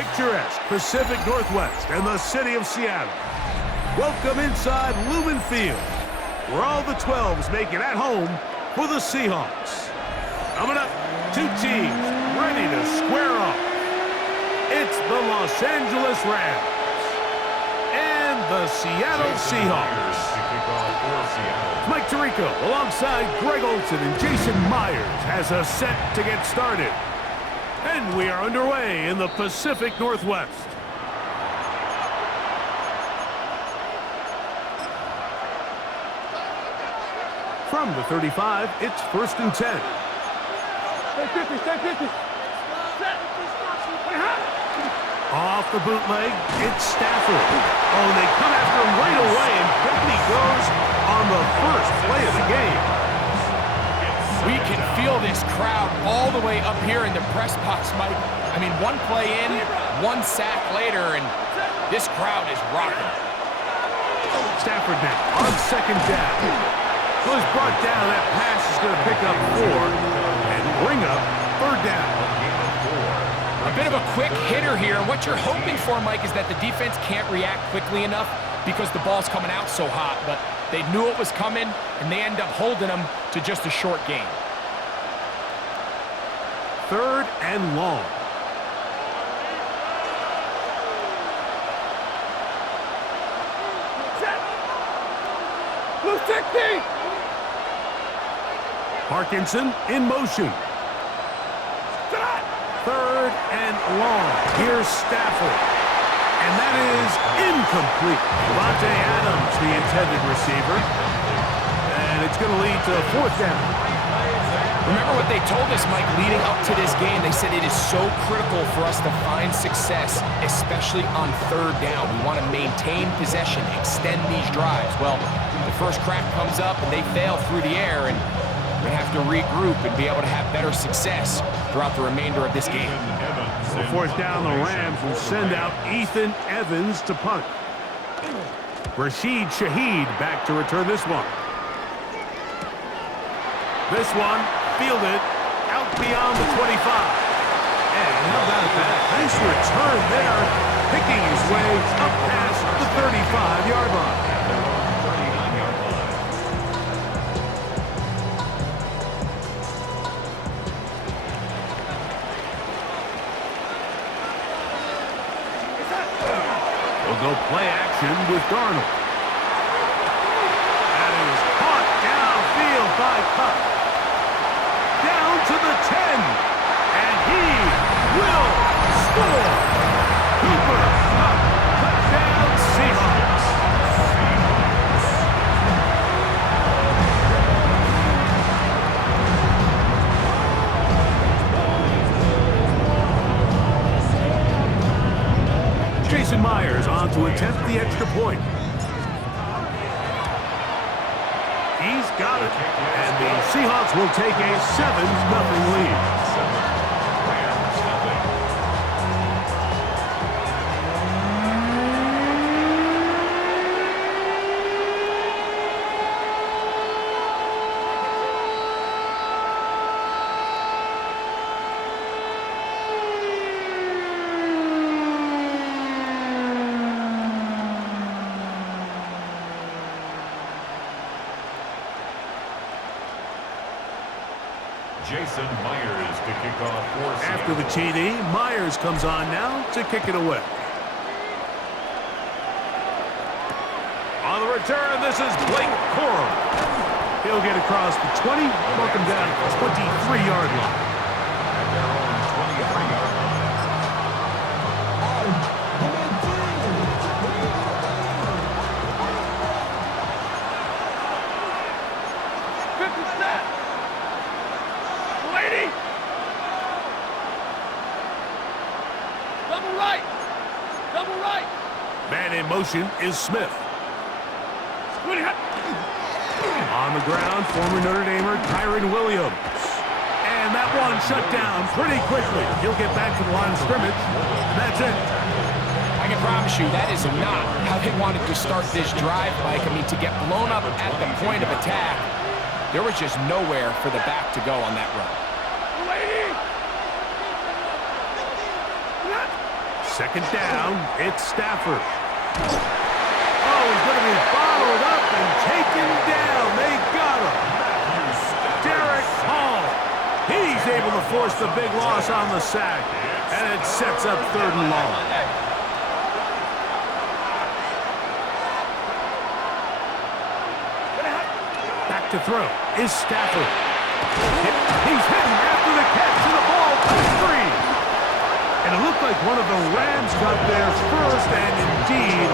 picturesque Pacific Northwest and the city of Seattle. Welcome inside Lumen Field, where all the 12s make it at home for the Seahawks. Coming up, two teams ready to square off. It's the Los Angeles Rams and the Seattle Seahawks. Mike Tirico alongside Greg Olson and Jason Myers has us set to get started. And we are underway in the Pacific Northwest. From the 35, it's 1st and 10. Stay 50, stay 50. Off the bootleg, it's Stafford. Oh, and they come after him right away, and down he goes on the first play of the game. We can feel this crowd all the way up here in the press box, Mike. I mean, one play in, one sack later, and this crowd is rocking. Stafford now on 2nd down. Was brought down. That pass is going to pick up 4 and bring up 3rd down. A bit of a quick hitter here. What you're hoping for, Mike, is that the defense can't react quickly enough because the ball's coming out so hot. But they knew it was coming, and they end up holding them to just a short gain. 3rd and long. Blue 60! Parkinson in motion. 3rd and long. Here's Stafford. And that is incomplete. Devontae Adams, the intended receiver. And it's going to lead to 4th down. Remember what they told us, Mike, leading up to this game. They said it is so critical for us to find success, especially on 3rd down. We want to maintain possession, extend these drives. Well, the first crack comes up, and they fail through the air, and we're going to have to regroup and be able to have better success throughout the remainder of this game. So 4th down, the Rams will send out Ethan Evans to punt. Rashid Shaheed back to return this one. This one fielded out beyond the 25. And how about that? Nice return there, picking his way up past the 35-yard line. Go play action with Darnold. That is caught downfield by Cup. Down to the 10. And he will score. Cooper Kupp, touchdown Seahawks. Jason Myers on to attempt the extra point. He's got it. And the Seahawks will take a 7-0 lead. Jason Myers to kick off for Seattle. After the TD, Myers comes on now to kick it away. On the return, this is Blake Corum. He'll get across the 20, welcome down to the 23-yard line. At their own 23-yard line. Man in motion is Smith. On the ground, former Notre Damer Kyron Williams. And that one shut down pretty quickly. He'll get back to the line of scrimmage, and that's it. I can promise you that is not how they wanted to start this drive, Mike. I mean, to get blown up at the point of attack, there was just nowhere for the back to go on that run. Second down, it's Stafford. Oh, he's going to be bottled up and taken down. They got him. Derek Hall. He's able to force the big loss on the sack, and it sets up 3rd and long. Back to throw is Stafford. He's hitting after the catch, and the ball goes free. And it looked like one of the Rams got there first, and indeed,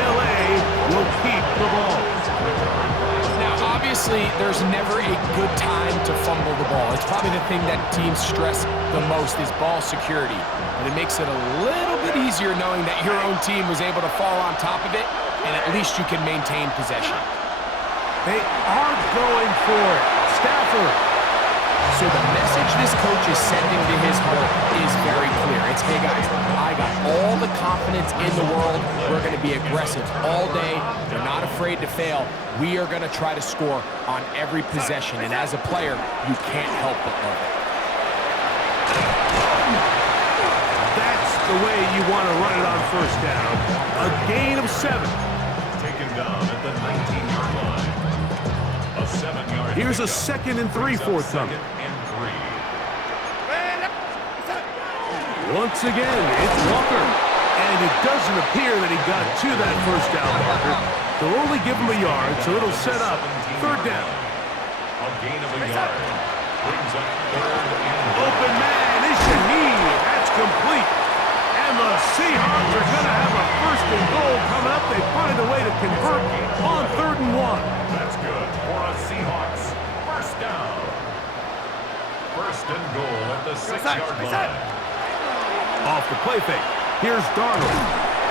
L.A. will keep the ball. Now, obviously, there's never a good time to fumble the ball. It's probably the thing that teams stress the most is ball security. But it makes it a little bit easier knowing that your own team was able to fall on top of it, and at least you can maintain possession. They are going for it. Stafford. So the message this coach is sending to his home is very clear. It's, hey guys, I got all the confidence in the world. We're going to be aggressive all day. We're not afraid to fail. We are going to try to score on every possession. And as a player, you can't help but love it. That's the way you want to run it on 1st down. A gain of 7. Taken down at the 19-yard line. A 7-yard. Here's a 2nd and 3 forthcoming. Once again, it's Walker. And it doesn't appear that he got to that 1st down marker. They'll only give him a yard, so it'll set up 3rd down. A gain of a yard. Brings up 3rd and Open man is Shaheed. That's complete. And the Seahawks are going to have a 1st and goal coming up. They find a way to convert on 3rd and 1. That's good for a Seahawks 1st down. 1st and goal at the 6-yard line. Off the play fake. Here's Darnold.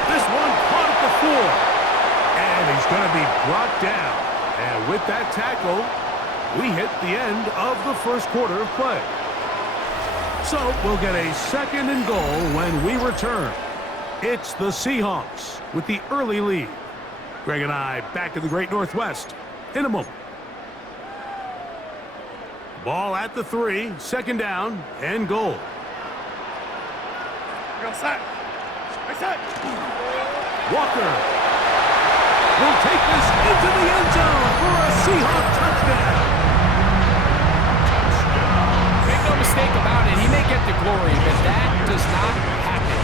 This one caught at the 4. And he's going to be brought down. And with that tackle, we hit the end of the 1st quarter of play. So we'll get a 2nd and goal when we return. It's the Seahawks with the early lead. Greg and I back in the Great Northwest in a moment. Ball at the 3, 2nd down and goal. Walker will take this into the end zone for a Seahawk touchdown. Make no mistake about it, he may get the glory, but that does not happen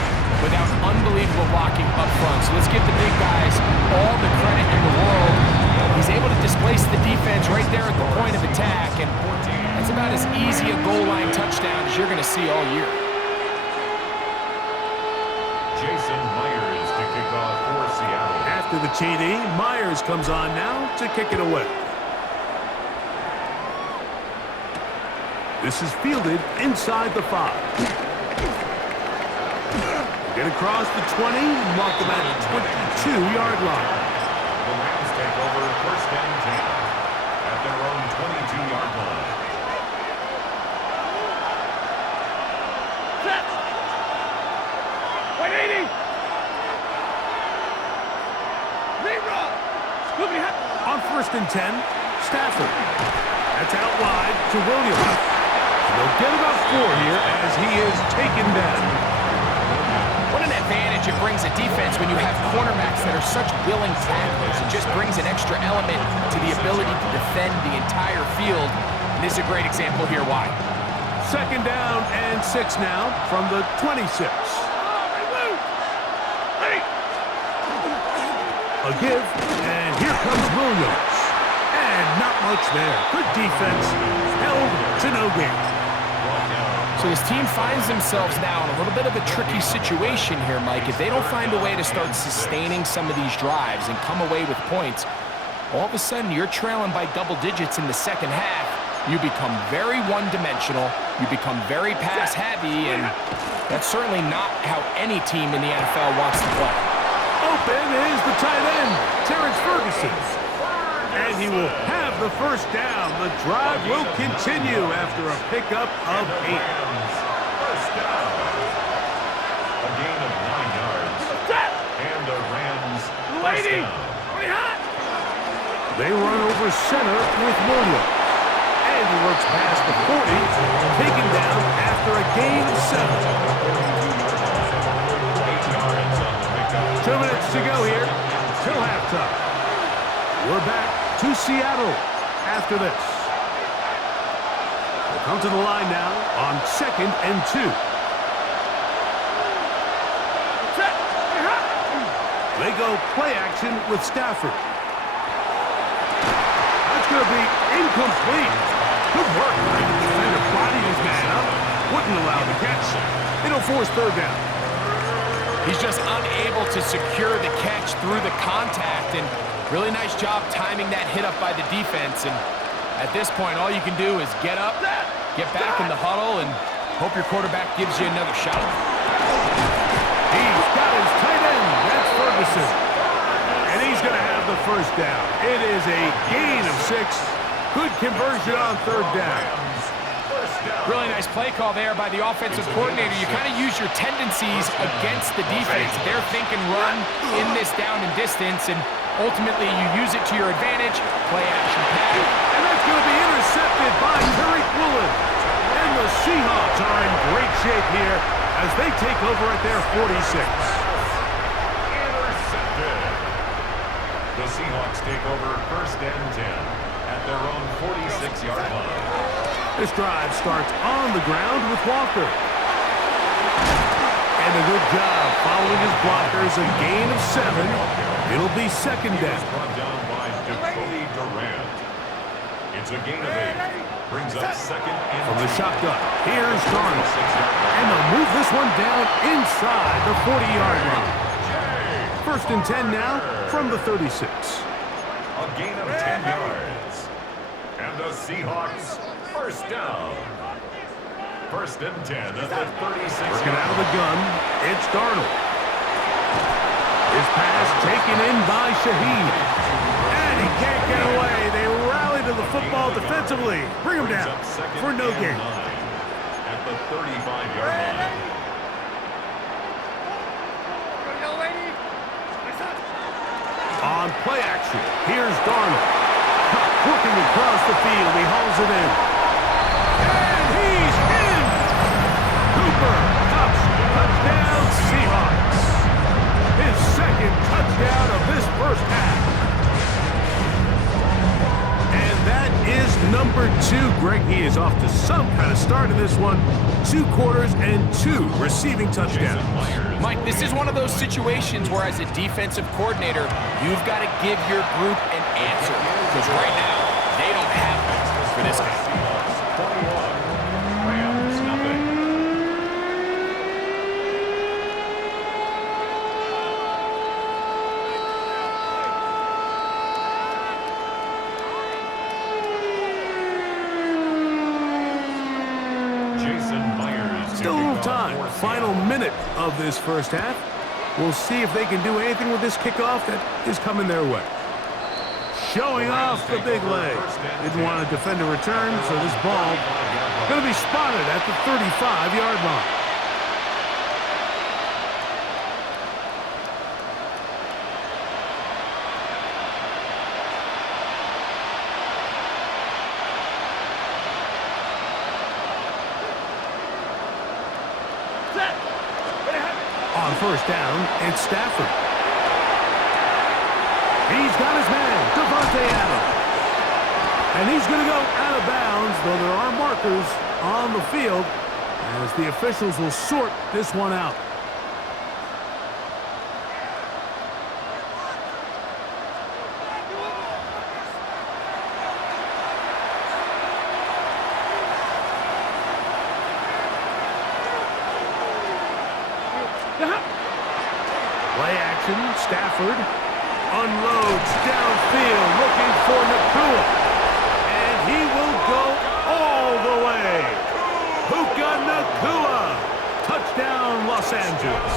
without unbelievable blocking up front. So let's give the big guys all the credit in the world. He's able to displace the defense right there at the point of attack, and that's about as easy a goal line touchdown as you're going to see all year. After the TD, Myers comes on now to kick it away. This is fielded inside the 5. Get across the 20, mark them at the 22-yard line. The Rams take over 1st and 10 at their own 22-yard line. On 1st and 10, Stafford. That's out wide to Williams. And they'll get about 4 here as he is taken down. What an advantage it brings a defense when you have cornerbacks that are such willing tacklers. It just brings an extra element to the ability to defend the entire field. And this is a great example here why. 2nd down and 6 now from the 26. A give, and here comes Williams. And not much there. Good defense, held to no gain. So this team finds themselves now in a little bit of a tricky situation here, Mike. If they don't find a way to start sustaining some of these drives and come away with points, all of a sudden you're trailing by double digits in the 2nd half. You become very one-dimensional. You become very pass-heavy, and that's certainly not how any team in the NFL wants to play. Open is the tight end, Terrence Ferguson. And he will have the 1st down. The drive will continue after a pickup of 8. 1st down. A gain of 9 yards. And the Rams 1st down. They run over center with Williams. And he works past the 40, taken down after a gain of 7. minutes to go here till halftime. We're back to Seattle after this. We'll come to the line now on 2nd and 2. They go play action with Stafford. That's going to be incomplete. Good work. The defender bodied his man up. Wouldn't allow the catch. It'll force third down. He's just unable to secure the catch through the contact, and really nice job timing that hit up by the defense. And at this point, all you can do is get up, get back in the huddle, and hope your quarterback gives you another shot. He's got his tight end. That's Ferguson. And he's going to have the first down. It is a gain of 6. Good conversion on third down. Really nice play call there by the offensive coordinator. You kind of use your tendencies against the defense. They're thinking run in this down and distance, and ultimately you use it to your advantage. Play action pass. And that's going to be intercepted by Terry Quillen. And the Seahawks are in great shape here as they take over at their 46. Intercepted. The Seahawks take over 1st and 10 at their own 46-yard line. This drive starts on the ground with Walker. And a good job following his blockers, a gain of 7. It'll be 2nd down. Brought down by Jacoby Durant. It's a gain of 8. Brings up 2nd and From the 2. shotgun, here's Darnold. And they'll move this one down inside the 40-yard line. 1st and 10 now from the 36. A gain of 10 yards. And the Seahawks, 1st down. 1st and 10 at the 36. Working out of the gun, it's Darnold. His pass taken in by Shaheed. And he can't get away. They rally to the football defensively. Bring him down for no gain. At the 35-yard line. On play action, here's Darnold. Working across the field, he hauls it in. And he's in! Cooper, touchdown Seahawks. His 2nd touchdown of this first half. And that is number 2. Greg, he is off to some kind of start in this one. 2 quarters and 2 receiving touchdowns. Mike, this is one of those situations where as a defensive coordinator, you've got to give your group an answer. Because right now, they don't have one for this guy. 21. Rams, nothing. Still a little time. Final minute of this first half. We'll see if they can do anything with this kickoff that is coming their way. Showing off the big leg. Didn't want to defend a return, so this ball going to be spotted at the 35-yard line. On 1st down, it's Stafford. He's got his man, Devontae Adams. And he's going to go out of bounds, though there are markers on the field, as the officials will sort this one out. Play action, Stafford unloads downfield, looking for Nakua. And he will go all the way. Puka Nakua. Touchdown, Los Angeles.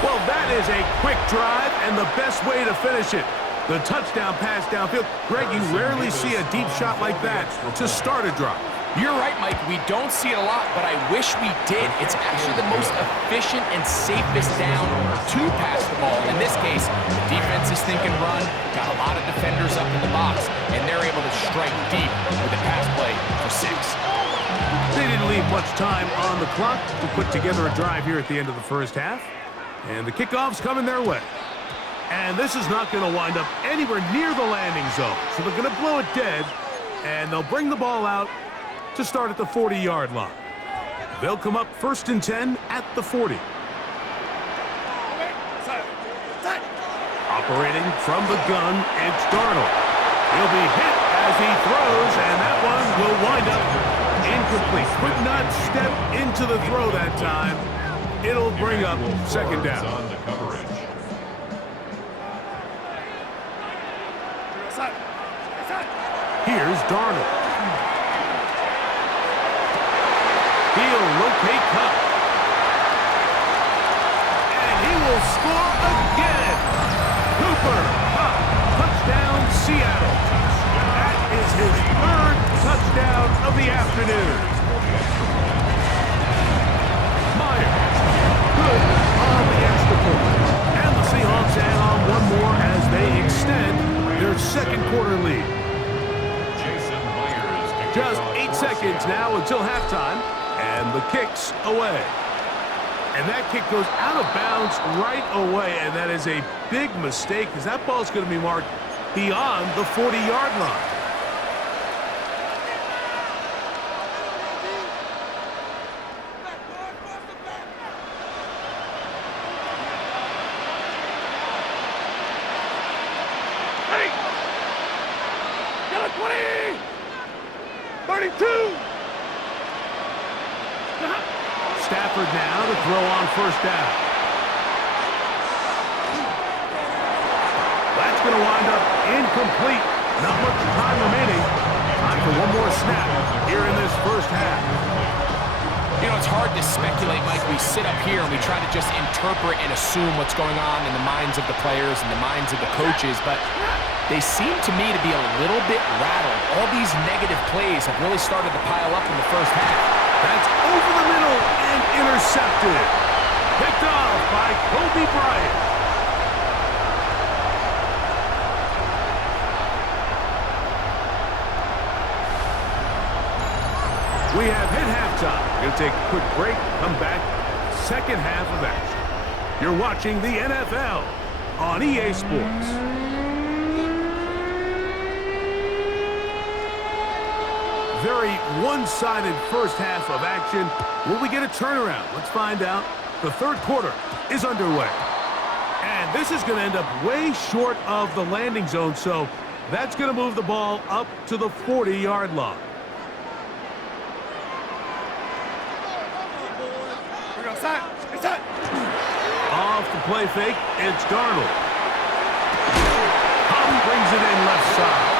Well, that is a quick drive and the best way to finish it. The touchdown pass downfield. Greg, you rarely see a deep shot like that to start a drive. You're right, Mike. We don't see it a lot, but I wish we did. It's actually the most efficient and safest down to pass the ball. In this case, the defense is thinking run, got a lot of defenders up in the box, and they're able to strike deep with a pass play for 6. They didn't leave much time on the clock to put together a drive here at the end of the first half. And the kickoff's coming their way. And this is not going to wind up anywhere near the landing zone. So they're going to blow it dead, and they'll bring the ball out to start at the 40-yard line. They'll come up 1st and 10 at the 40. Operating from the gun, it's Darnold. He'll be hit as he throws, and that one will wind up incomplete. Could not step into the throw that time. It'll bring up 2nd down. On the coverage. Here's Darnold. He'll rotate Cup. And he will score again. Cooper Cup, touchdown Seattle. That is his 3rd touchdown of the afternoon. Myers, good on the extra point. And the Seahawks add on one more as they extend their 2nd quarter lead. Just 8 seconds now until halftime, and the kick's away. And that kick goes out of bounds right away, and that is a big mistake because that ball's going to be marked beyond the 40-yard line. Hey! Get a 20! 32! Stafford now to throw on 1st down. That's going to wind up incomplete. Not much time remaining. Time for one more snap here in this 1st half. You know, it's hard to speculate, Mike. We sit up here and we try to just interpret and assume what's going on in the minds of the players and the minds of the coaches, but they seem to me to be a little bit rattled. All these negative plays have really started to pile up in the 1st half. That's over the middle and intercepted. Picked off by Kobe Bryant. We have hit halftime. We're going to take a quick break, come back, 2nd half of action. You're watching the NFL on EA Sports. Very one-sided 1st half of action. Will we get a turnaround? Let's find out. The 3rd quarter is underway. And this is going to end up way short of the landing zone, so that's going to move the ball up to the 40-yard line. Off the play fake, it's Darnold. Hum brings it in left side.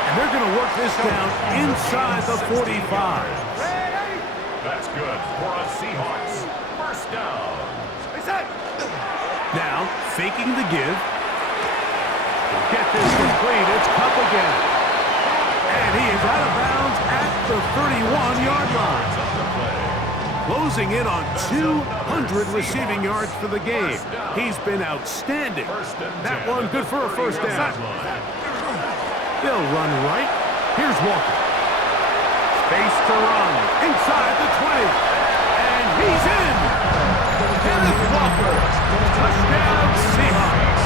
And they're going to work this down inside the 45. That's good for a Seahawks 1st down. Now, faking the give. He'll get this complete. It's Cup again. And he is out of bounds at the 31-yard line. Closing in on 200 receiving yards for the game. He's been outstanding. That one good for a 1st down. They'll run right. Here's Walker. Space to run. Inside the 20. And he's in. Kenneth Walker. Touchdown Seahawks.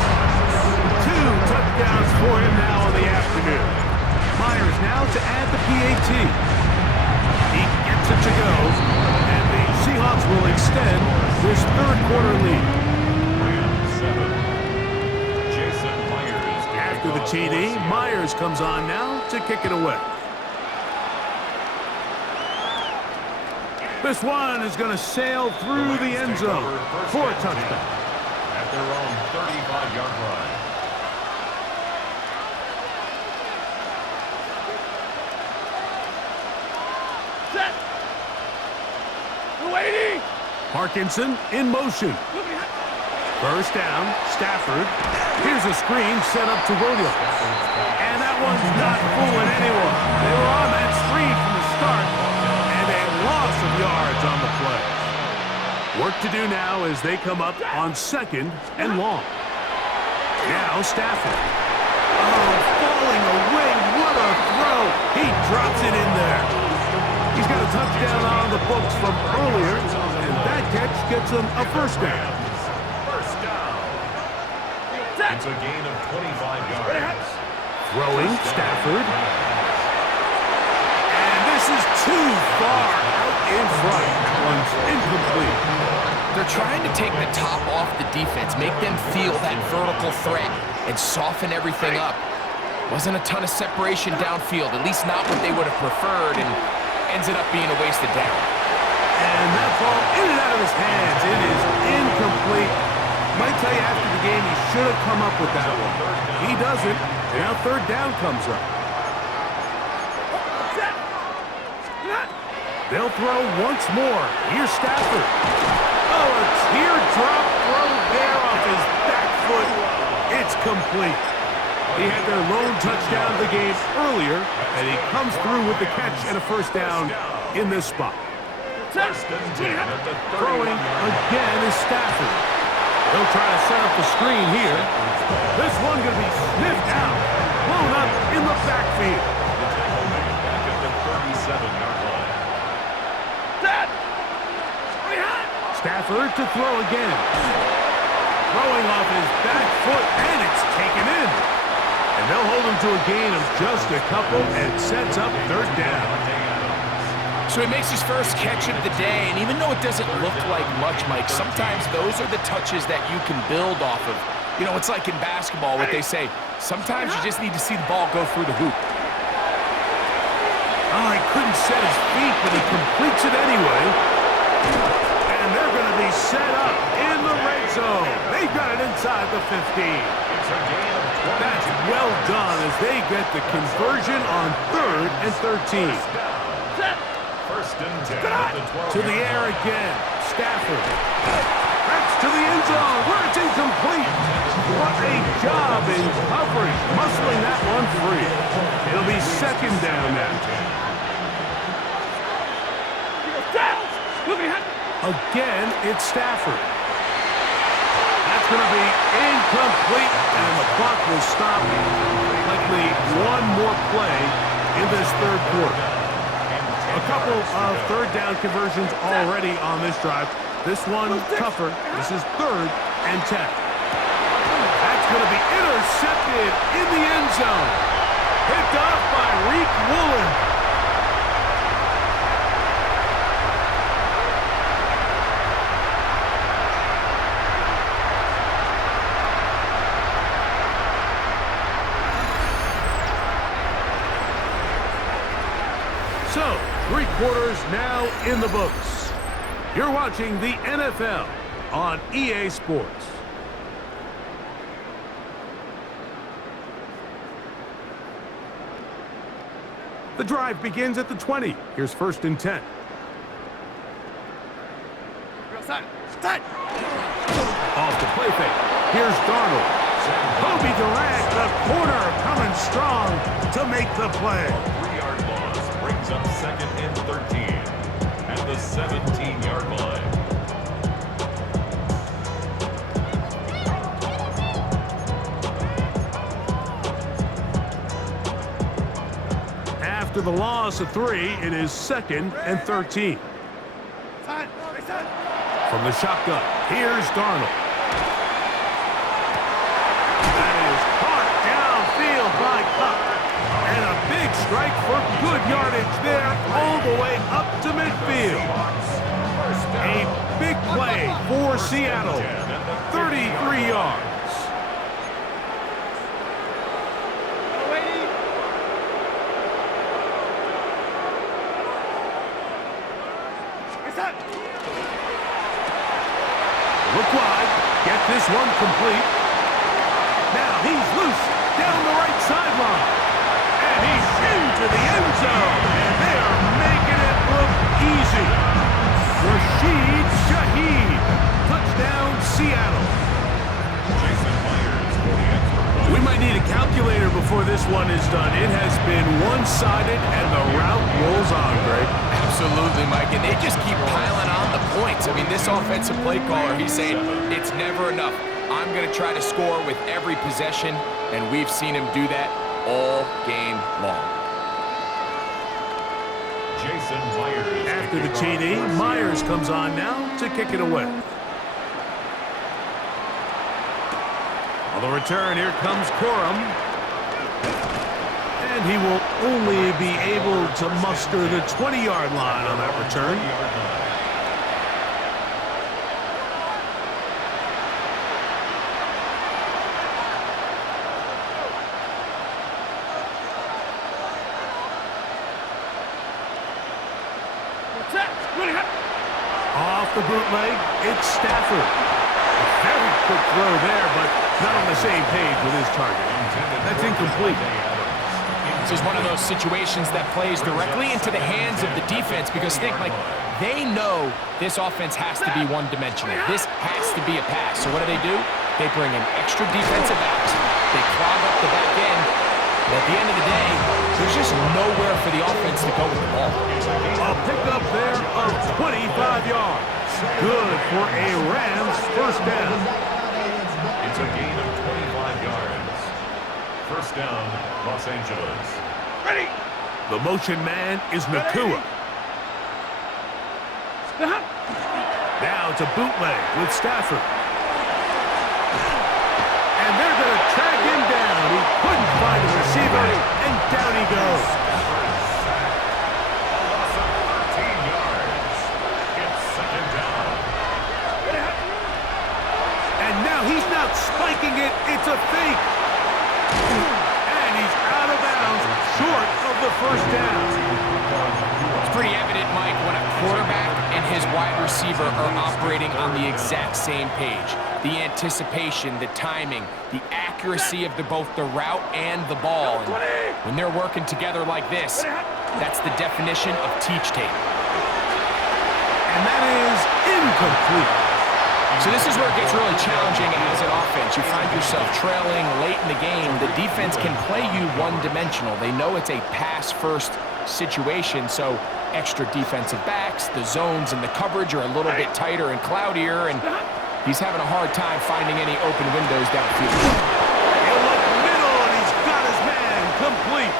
2 touchdowns for him now in the afternoon. Myers now to add the PAT. He gets it to go. And the Seahawks will extend this 3rd quarter lead. After the TD, Myers comes on now to kick it away. This one is going to sail through the end zone for a touchdown. At their own 35-yard line. Set! 280! Parkinson in motion. 1st down, Stafford. Here's a screen set up to Williams. And that one's not fooling anyone. They were on that screen from the start, and a loss of yards on the play. Work to do now as they come up on 2nd and long. Now Stafford. Oh, falling away. What a throw. He drops it in there. He's got a touchdown on the books from earlier, and that catch gets him a 1st down. It's a gain of 25 yards. Throwing, Stafford. And this is too far out in front. That one's incomplete. They're trying to take the top off the defense, make them feel that vertical threat, and soften everything up. Wasn't a ton of separation downfield, at least not what they would have preferred, and ends it up being a wasted down. And that ball in and out of his hands. It is incomplete. Might tell you after the game he should have come up with that one. He doesn't, and now third down comes up. They'll throw once more. Here's Stafford. Oh, a teardrop throw there off his back foot. It's complete. He had their lone touchdown of the game earlier, and he comes through with the catch and a first down in this spot. First and 10 at the 30. Throwing again is Stafford. They'll try to set up the screen here. This one going to be sniffed out, blown up in the backfield. Back at the 37-yard line. Stafford to throw again. Throwing off his back foot, and it's taken in. And they'll hold him to a gain of just a couple and sets up third down. So he makes his first catch of the day, and even though it doesn't look like much, Mike, sometimes those are the touches that you can build off of. You know, it's like in basketball, what they say, sometimes you just need to see the ball go through the hoop. Oh, he couldn't set his feet, but he completes it anyway. And they're going to be set up in the red zone. They've got it inside the 15. It's a gain of 20. That's well done as they get the conversion on 3rd and 13. First and 10 at the 12. To the air again. Stafford. That's to the end zone where it's incomplete. What a job in coverage, muscling that one free. It'll be second down now. Again, it's Stafford. That's going to be incomplete, and the clock will stop. Likely one more play in this third quarter. A couple of third down conversions already on this drive. This one tougher. This is 3rd and 10. That's going to be intercepted in the end zone. Picked off by Reek Woolen. So, 3 quarters now in the books. You're watching the NFL on EA Sports. The drive begins at the 20. Here's 1st and 10. Off the play fake. Here's Darnold. Kobe Durant, the corner, coming strong to make the play. 3-yard loss brings up 2nd and 13 at the 17-yard line. After the loss of 3, it is 2nd and 13. From the shotgun, here's Darnold. That is caught downfield by Cup. And a big strike for good yardage there all the way up to midfield. A big play for Seattle. 33 yards. Look wide. Get this one complete. Now he's loose down the right sideline. And he's into the end zone. And they are making it look easy. Rashid Shaheed. Touchdown, Seattle. Jason Myers for the extra point. We might need a calculator before this one is done. It has been one-sided, and the route rolls on, Greg. Absolutely, Mike, and they just keep piling on the points. I mean, this offensive play caller, he's saying it's never enough. I'm going to try to score with every possession, and we've seen him do that all game long. Jason Myers. After the TD, Myers comes on now to kick it away. On the return, here comes Corum. And he will only be able to muster the 20-yard line on that return. Off the bootleg, it's Stafford. A very quick throw there, but not on the same page with his target. That's incomplete. This is one of those situations that plays directly into the hands of the defense because think, like, they know this offense has to be one-dimensional. This has to be a pass. So what do? They bring in extra defensive backs. They clog up the back end. And at the end of the day, there's just nowhere for the offense to go with the ball. A pickup there of 25 yards. Good for a Rams first down. It's a gain of 25 yards. First down, Los Angeles. Ready. The motion man is Nakua. Stop. Now it's a bootleg with Stafford. And they're going to track him down. He couldn't find a receiver, and down he goes. A loss of 13 yards. It's second down. And now he's not spiking it. It's a fake. And he's out of bounds, short of the first down. It's pretty evident, Mike, when a quarterback and his wide receiver are operating on the exact same page. The anticipation, the timing, the accuracy of both the route and the ball. And when they're working together like this, that's the definition of teach tape. And that is incomplete. So this is where it gets really challenging as an offense. You find yourself trailing late in the game. The defense can play you one-dimensional. They know it's a pass-first situation, so extra defensive backs, the zones and the coverage are a little bit tighter and cloudier, and he's having a hard time finding any open windows downfield. He'll look middle, and he's got his man complete.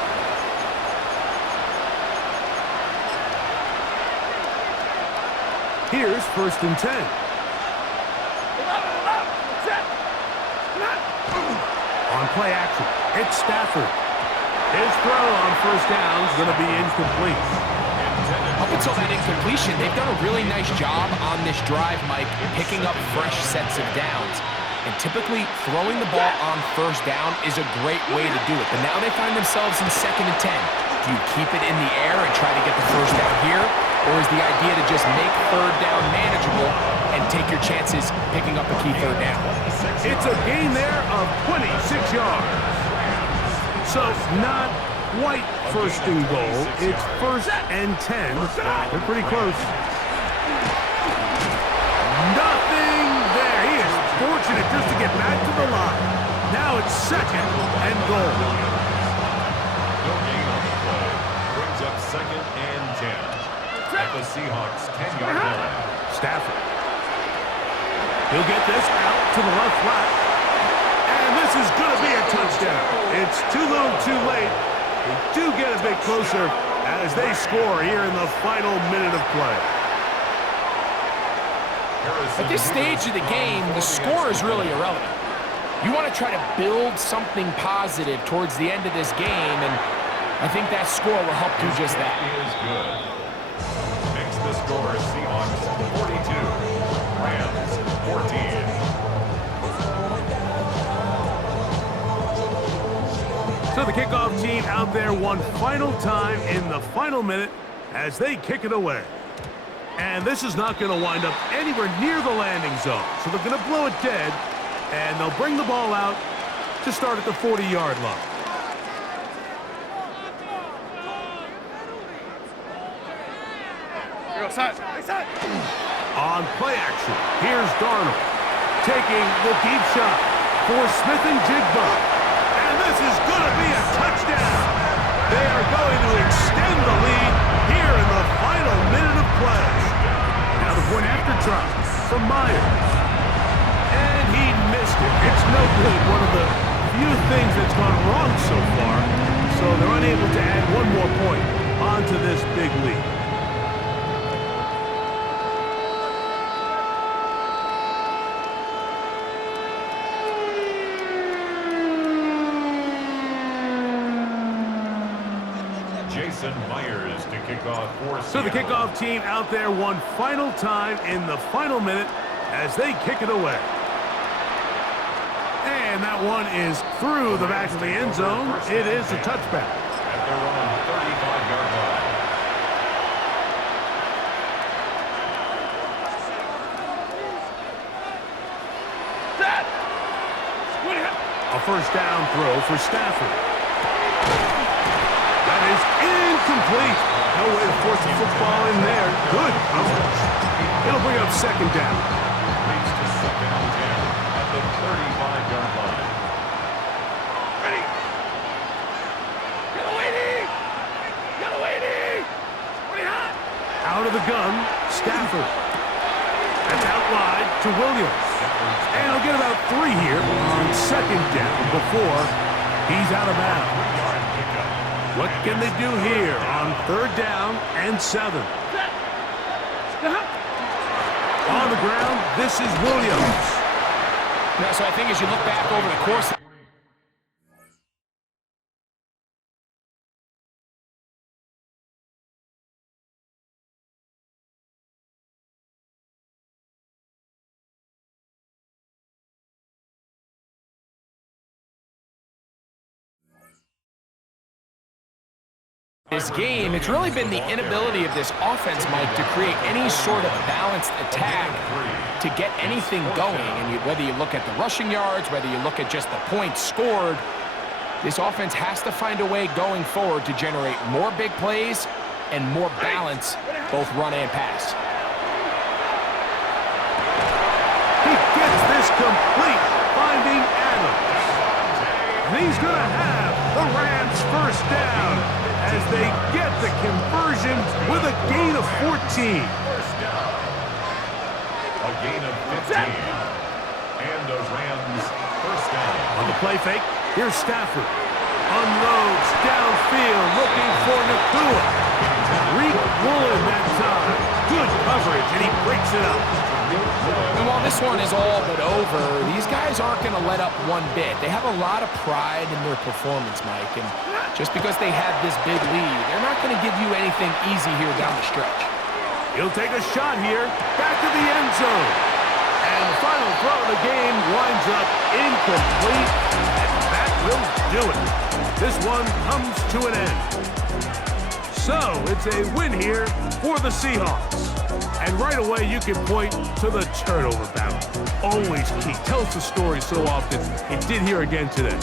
Here's first and 10. On play action, it's Stafford. His throw on first down is going to be incomplete. Up until that incompletion, they've done a really nice job on this drive, Mike, picking up fresh sets of downs. And typically, throwing the ball on first down is a great way to do it. But now they find themselves in second and 10. Do you keep it in the air and try to get the first down here? Or is the idea to just make third down manageable and take your chances picking up a key third down? It's a gain there of 26 yards. So not quite first and goal. It's first and 10. They're pretty close. Nothing there. He is fortunate just to get back to the line. Now it's second and goal. No gain on the play. Brings up second and 10. At the Seahawks 10-yard line. Stafford. He'll get this out to the left flat. And this is going to be a touchdown. It's too little too late. They do get a bit closer as they score here in the final minute of play. At this stage of the game, the score is really irrelevant. You want to try to build something positive towards the end of this game, and I think that score will help do just that. Is good. Makes the score Seahawks 42, Rams 14. So the kickoff team out there one final time in the final minute as they kick it away. And this is not going to wind up anywhere near the landing zone. So they're going to blow it dead, and they'll bring the ball out to start at the 40-yard line. On play action, here's Darnold taking the deep shot for Smith and Jigba. And this is going to be a touchdown. They are going to extend the lead here in the final minute of play. Now the point after try from Myers. And he missed it. It's no good. One of the few things that's gone wrong so far. So they're unable to add one more point onto this big lead. Jason Myers to kick off for So the Seattle. kickoff team out there one final time in the final minute as they kick it away. And that one is through the back of the end zone. It is a touchback. At their own 35-yard line. Set. A first down throw for Stafford. That is incomplete. No way to force the football in there. Good coverage. It'll bring up second down. Leads to second and 10 at the 35-yard line. Ready. Get away, D. Get away, D. Pretty hot. Out of the gun, Stafford. That's out wide to Williams. And he'll get about 3 here on second down before he's out of bounds. What can they do here on third down and 7? Set. On the ground, this is Williams. Yeah, so I think as you look back over the course of this game, it's really been the inability of this offense, Mike, to create any sort of balanced attack to get anything going. And whether you look at the rushing yards, whether you look at just the points scored, this offense has to find a way going forward to generate more big plays and more balance, both run and pass. He gets this complete, finding Adams. And he's going to have the Rams first down as they get the conversion with a gain of 14. First down. A gain of 15. And the Rams first down. On the play fake, here's Stafford. Unloads downfield, looking for Nakua. Reek Woolen that time. Good coverage, and he breaks it up. And while this one is all but over, these guys aren't going to let up one bit. They have a lot of pride in their performance, Mike. And just because they have this big lead, they're not going to give you anything easy here down the stretch. He'll take a shot here, back to the end zone. And the final throw of the game winds up incomplete, and that will do it. This one comes to an end. So it's a win here for the Seahawks. And right away, you can point to the turnover battle. Always key. Tells the story so often. It did here again today.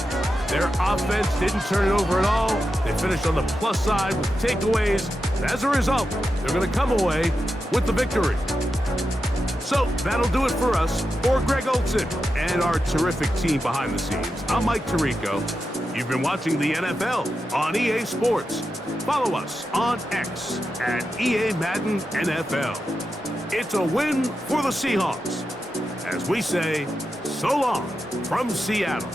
Their offense didn't turn it over at all. They finished on the plus side with takeaways. As a result, they're going to come away with the victory. So that'll do it for us. For Greg Olson and our terrific team behind the scenes, I'm Mike Tirico. You've been watching the NFL on EA Sports. Follow us on X at EA Madden NFL. It's a win for the Seahawks. As we say, so long from Seattle.